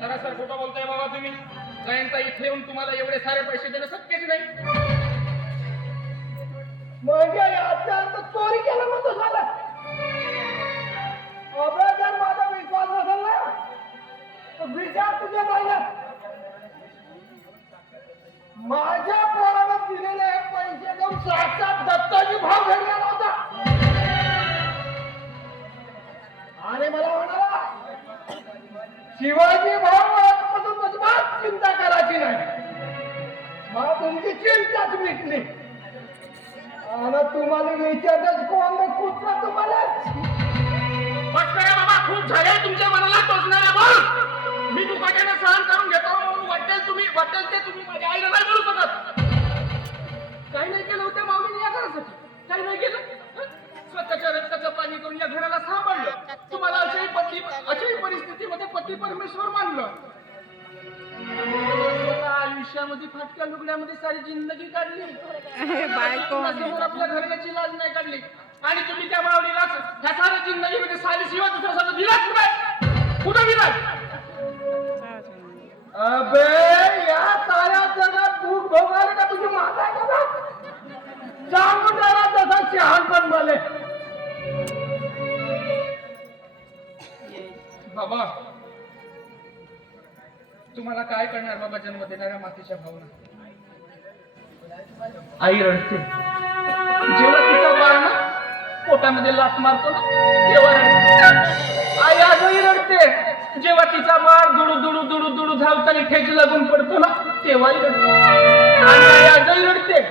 सरासर खोटं बोलताय बाबा तुम्ही. जयंता इथे येऊन तुम्हाला एवढे सारे पैसे देणं शक्यच नाही. म्हणजे याचा अर्थ चोरी केलं म्हणतो झालं. जर माझा विश्वास नसेल ना तर विचार तुझ्या पाहिजे माझ्या पोराला दिलेले पैसे देऊन साक्षात दत्ताजी भाव घडला होता. आणि मला शिवाजी भाऊ आजपासून अजिबात चिंता करायची नाही. मला तुमची चिंताच मिटली आणि तुम्हाला विचारतच कोण कुठला तुम्हाला? बाबा खूप झाले तुमच्या मनाला टोचणारा बोल. मी दुपाट्याने सहन करून घेतो म्हणून वाटेल तुम्ही वाटेल ते तुम्ही माझ्या आईला नाही बोलू शकत. काही नाही केलं होत्या माऊलीने या करायसाठी काही नाही केलं हं? स्वतःच्या रक्ताचं पाणी करून या घराला सांभाळलं तुम्हाला अशाही पती अशाही परिस्थितीमध्ये पती परमेश्वर मानलं. आयुष्यामध्ये फाटक्या लुगड्यामध्ये सारी जिंदगी काढली. बायको. आपल्या घराण्याची लाज नाही काढली. आणि तुम्ही त्या माऊलीला ह्या साऱ्या जिंदगीमध्ये साली शिवाय दुसरा शब्द दिलाच कुठे कुठं दिलाच अबे या साऱ्या जगात दुःख भोगायला का? तुझी माता आहे का? सांगून जरा जसा शहाणपण मले बाबा तुम्हाला काय करणार बाबा जन्म देणाऱ्या मातीच्या भावना? आई रडते. जेव्हा तिचा बाळ ना पोटामध्ये लात मारतो ना तेव्हा रडते. आई आजही रडते. जेव्हा तिचा बाळ दुडू दुडू दुडू दुडू धावताना ठेच लागून पडतो ना तेव्हाही रडते. आई आजही रडते.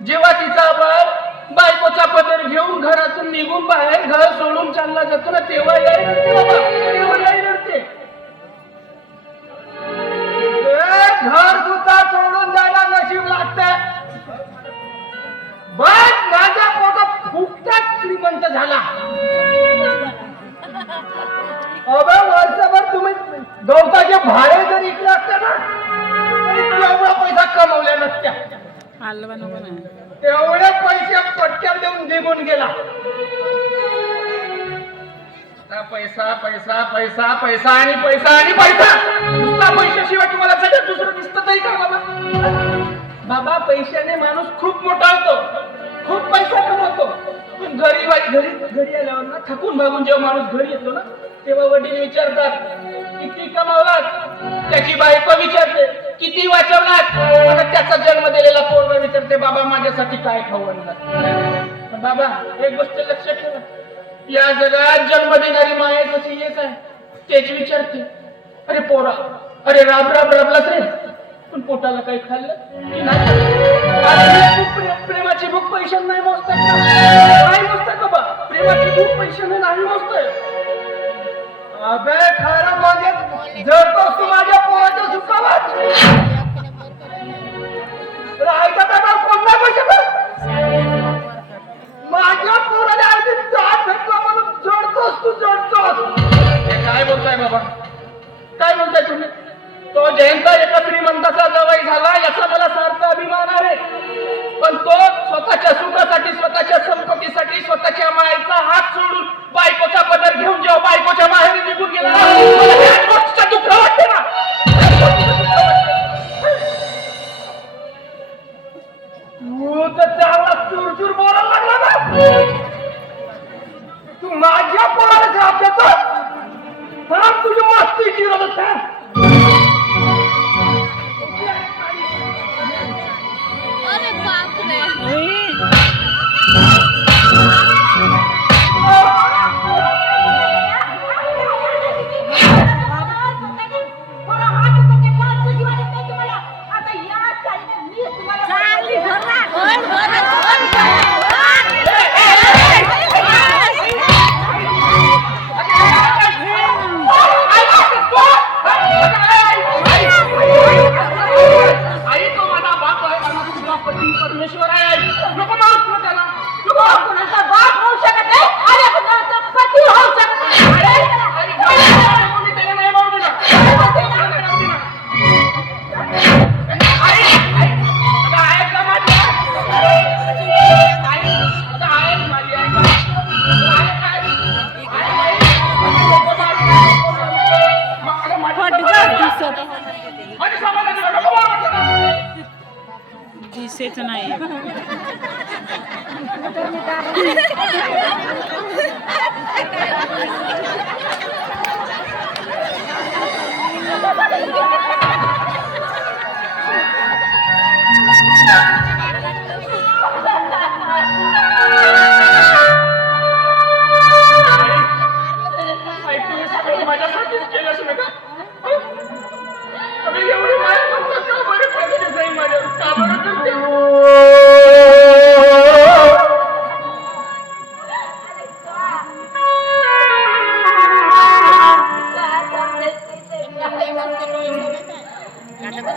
जेव्हा तिचा बाळ बायकोचा पदर घेऊन घरातून निघून बाहेर घर सोडून चालला जातो ना तेव्हा हलवा नको ना. तेवढे पैसे पटक्यात देऊन निघून गेला. नुसता पैसा पैसा पैसा पैसा आणि पैसा आणि पैसा. नुसता पैशाशिवाय तुम्हाला सगळं दुसरं दिसतं तरी का बाबा? बाबा पैशाने माणूस खूप मोठा होतो. खूप पैसा कमवतो. पण घरी बाई घरी घरी आल्यावर ना थकून भागून जेव्हा माणूस घरी येतो ना तेव्हा वडील विचारतात किती कमावलात त्याची बायको विचारते किती वाचवणार आता त्याचा जन्म दिलेला पोरगा विचारते बाबा माझ्यासाठी काय खाऊ बाबा एक गोष्ट लक्षात ठेवा. या जगात जन्म देणारी माया कशी येत आहे? तेच विचारते. अरे पोरा अरे राब राब राबलाच रे. पण पोटाला काही खाल्लं की नाही? प्रेमाची भूक पैशाने नाही मोजतात नाही मोजतात बाबा. प्रेमाची भूक पैशाने नाही मोजतोय अबे खरं म्हणजे जर तो तू काय बोलताय बाबा? काय बोलताय तुम्ही? तो जयंता एका श्रीमंताचा जवळ झाला याचा मला सारखा अभिमान आहे. पण तो स्वतःच्या सुखासाठी स्वतःच्या संपत्तीसाठी स्वतःच्या मायेचा तू माझ्या पोराला जाप देतो तुझी मस्ती जिरवत थांब पती परमेश्वर आहे aceita na